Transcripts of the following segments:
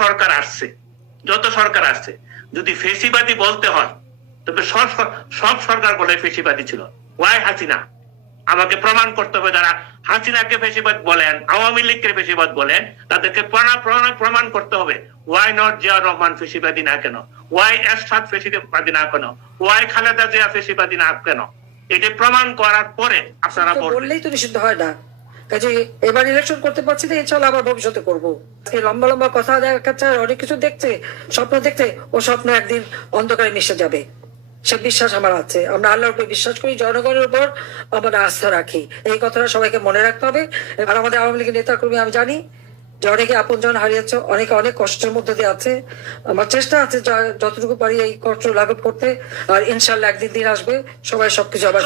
সরকার আসছে যত সরকার আসছে যদি ফেসিবাদী বলতে হয় তবে সব সব সরকার বলে ফেসিবাদী ছিল। ওয়াই হাসিনা? আমাকে প্রমাণ করতে হবে যারা হাসিনাকে ফেসিবাদ বলেন আওয়ামী লীগকে ফেসিবাদ বলেন তাদেরকে প্রমাণ করতে হবে ওয়াই নট জিয়া রহমান ফেসিবাদী না কেন? ওয়াই এরশাদ ফেসিবাদী না কেন? ওয়াই খালেদা জিয়া ফেসিবাদী না কেন? এটি প্রমাণ করার পরে আপনারা বললেই তো নিষিদ্ধ হয় না। কাজে এবার ইলেকশন করতে পারছি না, ইনশাল্লাহ আবার ভবিষ্যতে করব। লম্বা লম্বা কথা দেখাচ্ছে আর অনেক কিছু দেখছে, স্বপ্ন দেখতে ও স্বপ্ন একদিন অন্ধকারে মিশে যাবে। সে বিশ্বাস আমার আছে। আমরা আল্লাহর উপর বিশ্বাস করি, জনগণের উপর আমরা আস্থা রাখি। এই কথাটা সবাইকে মনে রাখতে হবে। আর আমাদের আওয়ামী লীগের নেতা কর্মী আমি জানি যে অনেকে আপনজন হারিয়েছে অনেকে অনেক কষ্টের মধ্যে দিয়ে আছে। আমার চেষ্টা আছে যতটুকু পারি এই কষ্ট লাঘব করতে আর ইনশাল্লাহ একদিন দিন আসবে সবাই সবকিছু আবার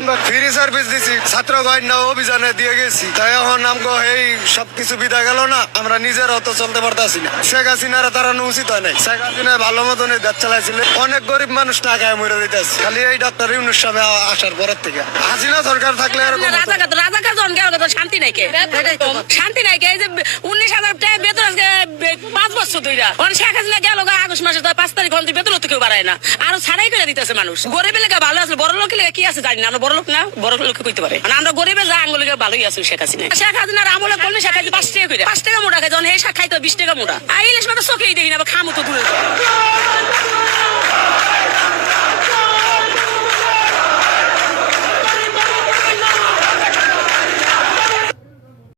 আমরা ফ্রি সার্ভিস দিছি। ছাত্র গয়না অভিযানে দিয়ে গেছি। তাই এখন আমগো এই সবকিছু বিদায় গেল না আমরা নিজেরাও তো চলতে পারতাছি না। শেখ হাসিনার তারা উচিত হয় নাই। শেখ হাসিনা ভালো মতন এই দেশ চালাইছিল। অনেক গরিব মানুষ না মরে দিতেছে খালি এই ডক্টর ইউনুস সাহেব আসার পরের থেকে। হাসিনা সরকার থাকলে এরকম না। রাজাকার রাজাকার জন গেল শান্তি নাই কে? শান্তি নাই কে? এই যে উনিশ হাজার টাকা বেতন আজকে পাঁচ বছর ধরে অন শেখ হাসিনা গেল আগস্ট মাসে পাঁচ তারিখ অন্তি বেতন তো কেউ বাড়ায় না। আরও ছাড়াই করে দিতেছে মানুষ। গরিবের লেগে ভালো আছে বড় লোকের লেগে কি আছে জানি না। আমরা বড় লোক না বড় লোক কইতে পারে। মানে আমরা গরিবের যা আঙ্গুল ভালোই আছে শেখ হাসিনা। শেখ হাসিনার আমলে করলে শেখ হাসিনা পাঁচ টাকা করে পাঁচ টাকা মোটা খাই যখন এই শাক খাইতো বিশ টাকা মোটা আর ইলিশ চোখেই দেখি না খামো তো দূরে।